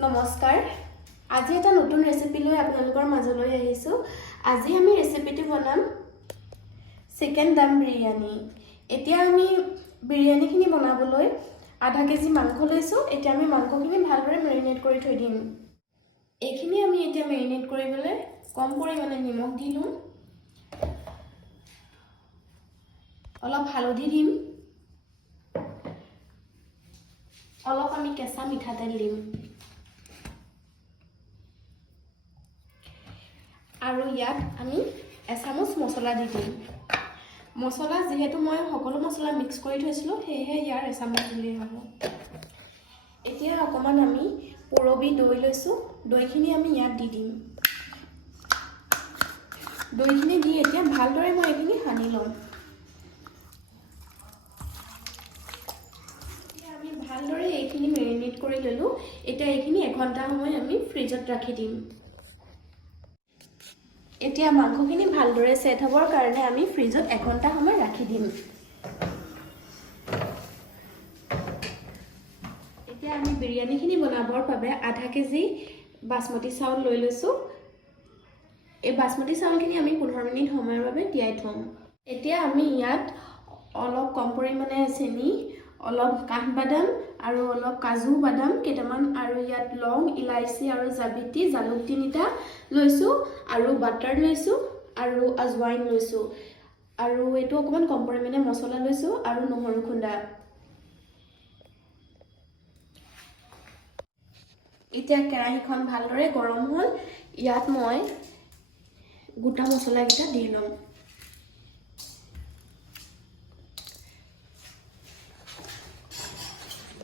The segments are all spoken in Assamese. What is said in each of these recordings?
নমস্কাৰ। আজি এটা নতুন ৰেচিপি লৈ আপোনালোকৰ মাজলৈ আহিছোঁ। আজি আমি ৰেচিপিটো বনাম চিকেন দম বিৰিয়ানী। এতিয়া আমি বিৰিয়ানীখিনি বনাবলৈ আধা কেজি মাংস লৈছোঁ। এতিয়া আমি মাংসখিনি ভালদৰে মেৰিনেট কৰি থৈ দিম। এইখিনি আমি এতিয়া মেৰিনেট কৰিবলৈ কম পৰিমাণে নিমখ দি লওঁ, অলপ হালধি দিম, অলপ আমি কেঁচা মিঠাতেল দিম আৰু ইয়াত আমি এচামুচ মছলা দি দিম। মছলা যিহেতু মই সকলো মছলা মিক্স কৰি থৈছিলোঁ, সেয়েহে ইয়াৰ এচামুচ দিলেই হ'ব। এতিয়া অকণমান আমি পুৰবি দৈ লৈছোঁ, দৈখিনি আমি ইয়াত দি দিম। দৈখিনি দি এতিয়া ভালদৰে মই এইখিনি সানি ল'ম। এতিয়া আমি ভালদৰে এইখিনি মেৰিনেট কৰি ল'লোঁ। এতিয়া এইখিনি এঘণ্টা সময় আমি ফ্ৰিজত ৰাখি দিম। এতিয়া মাংসখিনি ভালদৰে ছেট হ'বৰ কাৰণে আমি ফ্ৰিজত এঘণ্টা সময় ৰাখি দিম। এতিয়া আমি বিৰিয়ানীখিনি বনাবৰ বাবে আধা কেজি বাসমতি চাউল লৈ লৈছোঁ। এই বাসমতি চাউলখিনি আমি 15 মিনিট সময়ৰ বাবে তিয়াই থ'ম। এতিয়া আমি ইয়াত অলপ কম পৰিমাণে চেনি, অলপ কাঠবাদাম আৰু অলপ কাজু বাদাম কেইটামান, আৰু ইয়াত লং, ইলাইচি আৰু জাবিত্ৰী জালুক 3টা লৈছোঁ, আৰু বাটাৰ লৈছোঁ আৰু আজৱাইন লৈছোঁ, আৰু এইটো অকণমান কম পৰিমাণে মছলা লৈছোঁ আৰু নহৰু খুন্দা। এতিয়া কেৰাহীখন ভালদৰে গৰম হ'ল। ইয়াত মই গোটা মছলাকেইটা দি ল'ম।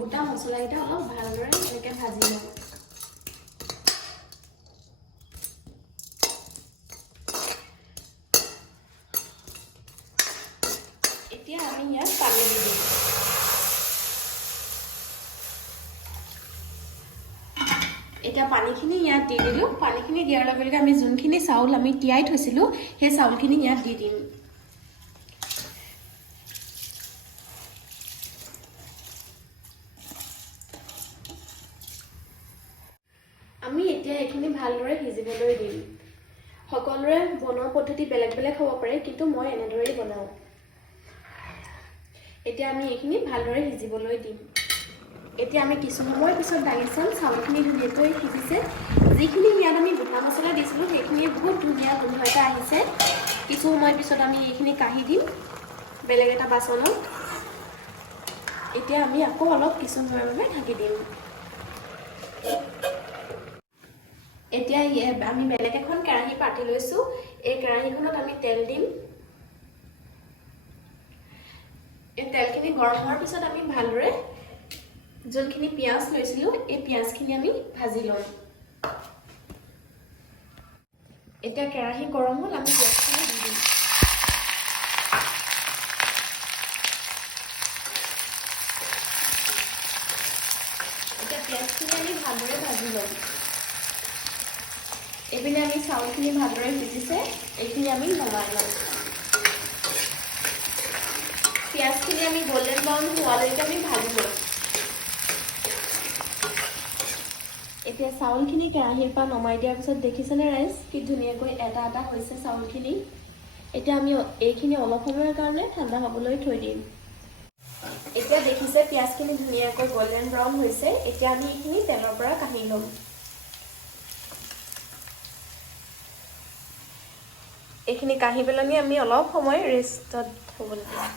গোটা মছলাকেইটা অলপ ভালদৰে এনেকৈ ভাজি ল'ম। এতিয়া আমি ইয়াত পানী দি দিম। এতিয়া পানীখিনি ইয়াত দি দিলোঁ। পানীখিনি দিয়াৰ লগে লগে আমি যোনখিনি চাউল আমি তিয়াই থৈছিলোঁ, সেই চাউলখিনি ইয়াত দি দিম। আমি এতিয়া এইখিনি ভালদৰে সিজিবলৈ দিম। সকলোৰে বনোৱাৰ পদ্ধতি বেলেগ বেলেগ হ'ব পাৰে, কিন্তু মই এনেদৰেই বনাওঁ। এতিয়া আমি এইখিনি ভালদৰে সিজিবলৈ দিম। এতিয়া আমি কিছু সময় পিছত দাঙি চাম, চাউলখিনি ধুনীয়াকৈ সিজিছে। যিখিনি ইয়াত আমি গোটা মছলা দিছিলোঁ, সেইখিনিয়ে বহুত ধুনীয়া গোন্ধ এটা আহিছে। কিছু সময় পিছত আমি এইখিনি কাঢ়ি দিম বেলেগ এটা বাচনত। এতিয়া আমি আকৌ অলপ কিছু সময়ৰ বাবে ঢাকি দিম। এতিয়া আমি বেলেগ এখন কেৰাহী পাতি লৈছোঁ। এই কেৰাহীখনত আমি তেল দিম। এই তেলখিনি গৰম হোৱাৰ পিছত আমি ভালদৰে যোনখিনি পিঁয়াজ লৈছিলোঁ, এই পিঁয়াজখিনি আমি ভাজি ল'ম। এতিয়া কেৰাহী গৰম হ'ল, আমি পিঁয়াজখিনি দি দিম। এতিয়া পিঁয়াজখিনি আমি ভালদৰে ভাজি ল'ম। এইপিনে আমি চাউলখিনি ভালদৰে সিজিছে, এইখিনি আমি নমাই ল'ম। পিঁয়াজখিনি আমি গল্ডেন ব্ৰাউন হোৱালৈকে আমি ভাজি ল'ম। এতিয়া চাউলখিনি কেৰাহীৰ পৰা নমাই দিয়াৰ পিছত দেখিছেনে ৰাইজ, কি ধুনীয়াকৈ এটা এটা হৈছে চাউলখিনি। এতিয়া আমি এইখিনি অলপ সময়ৰ কাৰণে ঠাণ্ডা হ'বলৈ থৈ দিম। এতিয়া দেখিছে পিঁয়াজখিনি ধুনীয়াকৈ গল্ডেন ব্ৰাউন হৈছে। এতিয়া আমি এইখিনি তেলৰ পৰা কাঢ়ি ল'ম। এইখিনি কাঢ়ি পেলাই আমি অলপ সময় ৰেষ্টত হ'বলৈ দিম।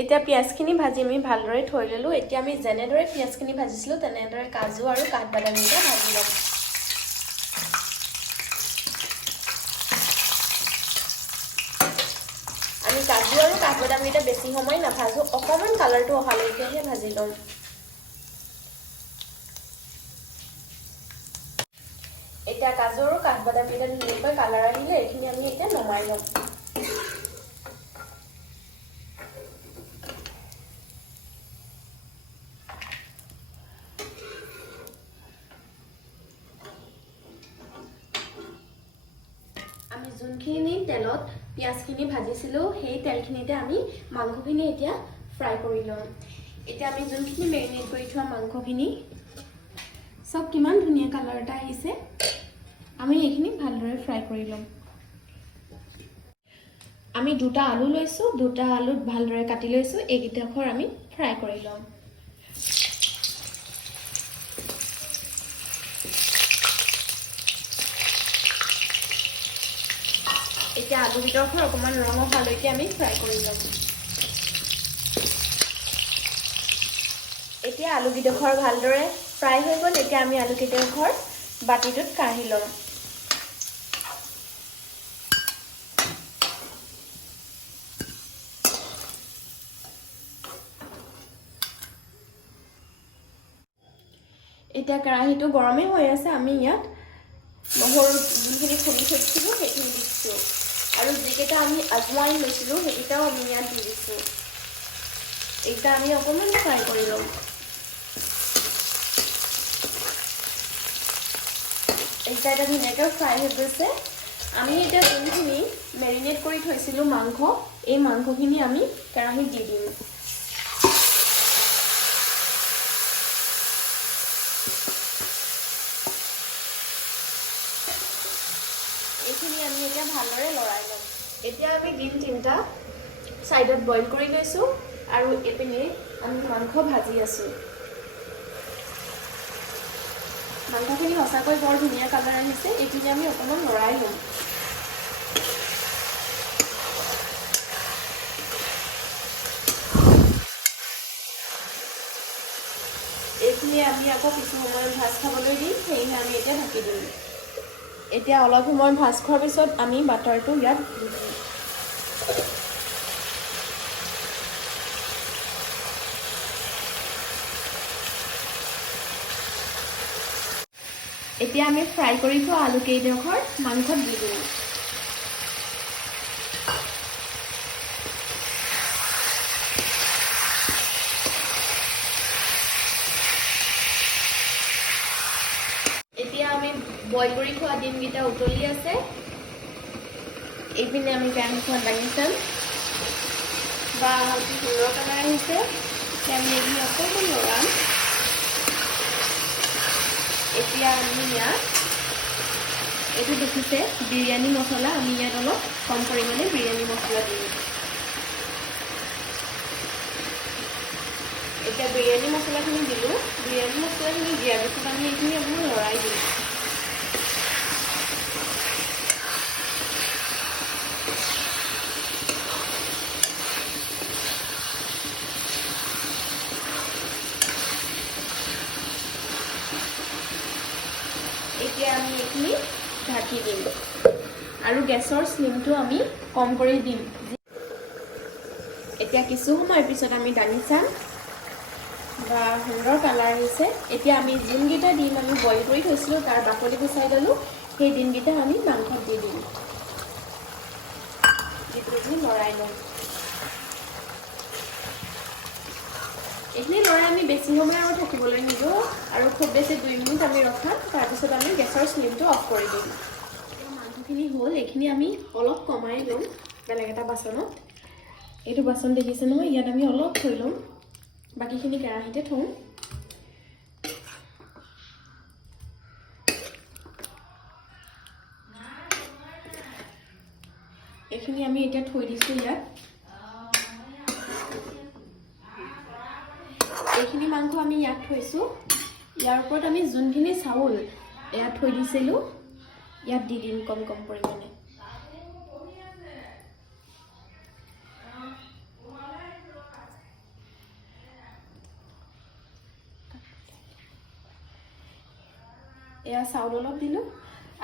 এতিয়া পিঁয়াজখিনি ভাজি আমি ভালদৰে থৈ ল'লোঁ। এতিয়া আমি যেনেদৰে পিঁয়াজখিনি ভাজিছিলোঁ, তেনেদৰে কাজু আৰু কাঠবাদামকেইটা ভাজি ল'ম। আমি কাজু আৰু কাঠবাদামকেইটা বেছি সময় নাভাজোঁ, অকণমান কালাৰটো অহালৈকেহে ভাজি ল'ম। এতিয়া কাজু আৰু কাঠবাদামকেইটা ধুনীয়াকৈ কালাৰ আহিলে, এইখিনি আমি এতিয়া নমাই ল'ম। আমি যোনখিনি তেলত পিঁয়াজখিনি ভাজিছিলোঁ, সেই তেলখিনিতে আমি মাংসখিনি এতিয়া ফ্ৰাই কৰি ল'ম এতিয়া আমি যোনখিনি মেৰিনেট কৰি থোৱা মাংসখিনি সব কিমান ধুনীয়া কালাৰ এটা আহিছে আমি এইখিনি ভালদৰে ফ্ৰাই কৰি ল'ম আমি দুটা আলু লৈছো দুটা আলু ভালদৰে কাটি লৈছো এইকেইটাখৰ আমি ফ্ৰাই কৰি ল'ম এতিয়া আলু ভিতৰখন অকমান ৰং অহালৈকে আমি ফ্ৰাই কৰি ল'ম এতিয়া আলু ভিতৰখন ভালদৰে ফ্ৰাই হৈ গ'ল এতিয়া আমি আলু ভিতৰখন বাটিটোত কাঢ়ি ল'ম এতিয়া কেৰাহীটো গৰমে হৈ আছে আমি ইয়াত নহৰু যোনখিনি খুন্দি থৈছিলোঁ সেইখিনি দিছোঁ আৰু যিকেইটা আমি আজৱাইন লৈছিলোঁ সেইকেইটাও আমি ইয়াত দি দিছোঁ এইকেইটা আমি অকণমান ফ্ৰাই কৰি ল'ম এইকেইটা এটা ধুনীয়াকৈ ফ্ৰাই হৈ গৈছে আমি এতিয়া যোনখিনি মেৰিনেট কৰি থৈছিলোঁ মাংস এই মাংসখিনি আমি কেৰাহীত দি দিম এইখিনি আমি এতিয়া ভালদৰে লৰাই ল'ম এতিয়া আমি ডিম তিনিটা সাইডত বইল কৰি লৈছোঁ আৰু এপিনে আমি মাংস ভাজি আছোঁ মাংসখিনি সঁচাকৈ বৰ ধুনীয়া কালাৰ আহিছে এইখিনি আমি অকণমান লৰাই ল'ম এইখিনি আমি আকৌ কিছু সময় ভাজ খাবলৈ দিম সেয়েহে আমি এতিয়া ঢাকি দিম এতিয়া অলপ সময় ভাজ খোৱাৰ পিছত আমি বাটাৰটো ইয়াত দি দিম এতিয়া আমি ফ্ৰাই কৰি থোৱা আলু কেইডোখৰ মাংসত দি দিম এতিয়া আমি বইল কৰি থোৱা ডিমকেইটা উতলি আছে এইপিনে আমি পেনখন দাঙি চাম বা অতি সুন্দৰ কালাৰ আহিছে আমি এইখিনি অকণমান লৰাম এতিয়া আমি ইয়াত এইটো দেখিছে বিৰিয়ানী মছলা আমি ইয়াত অলপ কম পৰিমাণে বিৰিয়ানী মছলা দিম এতিয়া বিৰিয়ানী মছলাখিনি দিলোঁ বিৰিয়ানী মছলাখিনি দিয়াৰ পিছত আমি এইখিনি অকণমান লৰাই দিম এতিয়া আমি এইখিনি ঢাকি দিম আৰু গেছৰ স্লিমটো আমি কম কৰি দিম এতিয়া কিছু সময়ৰ পিছত আমি দাঙি চাম বা সুন্দৰ কালাৰ আহিছে এতিয়া আমি ডিমকেইটা ডিম আমি বইল কৰি থৈছিলোঁ তাৰ বাকলি গুচাই ল'লোঁ সেই ডিমকেইটা আমি মাংসত দি দিম এইখিনি লৰাই ল'ম এইখিনি লৰাই আমি বেছি সময় আৰু থাকিবলৈ নিদিওঁ আৰু খুব বেছি 2 মিনিট আমি ৰখাম তাৰপিছত আমি গেছৰ স্লিমটো অফ কৰি দিম মাংসখিনি হ'ল এইখিনি আমি অলপ কমাই ল'ম বেলেগ এটা বাচনত এইটো বাচন দেখিছে নহয় ইয়াত আমি অলপ থৈ ল'ম বাকীখিনি কেৰাহীতে থওঁ এইখিনি আমি এতিয়া থৈ দিছোঁ ইয়াত এইখিনি মাংস আমি ইয়াত থৈছোঁ ইয়াৰ ওপৰত আমি যোনখিনি চাউল ইয়াত থৈ দিছিলোঁ ইয়াত দি দিম কম কম পৰিমাণে এয়া চাউল অলপ দিলোঁ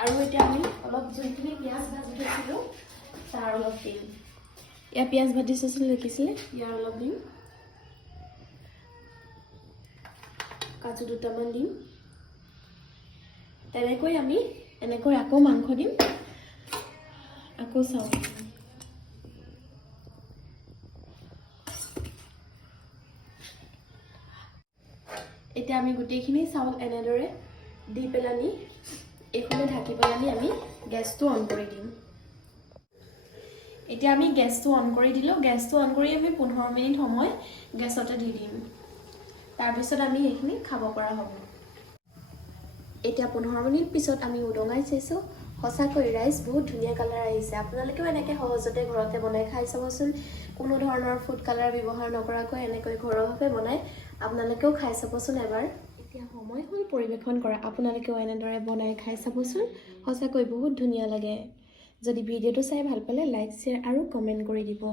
আৰু এতিয়া আমি অলপ যোনখিনি পিঁয়াজ ভাজি থৈছিলোঁ তাৰ অলপ দিম এয়া পিঁয়াজ ভাজি থৈছিলোঁ দেখিছিলে ইয়াৰ অলপ দিম কাজু দুটামান দিম তেনেকৈ আমি এনেকৈ আকৌ মাংস দিম আকৌ চাউল এতিয়া আমি গোটেইখিনি চাউল এনেদৰে দি পেলানি এইখনে ঢাকি পেলানি আমি গেছটো অন কৰি দিম এতিয়া আমি গেছটো অন কৰি দিলোঁ। গেছটো অন কৰি আমি 15 মিনিট সময় গেছতে দি দিম। তাৰপিছত আমি এইখিনি খাব পৰা হ'ব। এতিয়া 15 মিনিট পিছত আমি উদঙাই চাইছোঁ। সঁচাকৈ ৰাইচ বহুত ধুনীয়া কালাৰ আহিছে। আপোনালোকেও এনেকৈ সহজতে ঘৰতে বনাই খাই চাবচোন। কোনো ধৰণৰ ফুড কালাৰ ব্যৱহাৰ নকৰাকৈ এনেকৈ ঘৰুৱাভাৱে বনাই আপোনালোকেও খাই চাবচোন এবাৰ। এতিয়া সময় হ'ল পৰিৱেশন কৰা। আপোনালোকেও এনেদৰে বনাই খাই চাবচোন। সঁচাকৈ বহুত ধুনীয়া লাগে। যদি ভিডিঅ'টো চাই ভাল পালে লাইক, শ্বেয়াৰ আৰু কমেণ্ট কৰি দিব।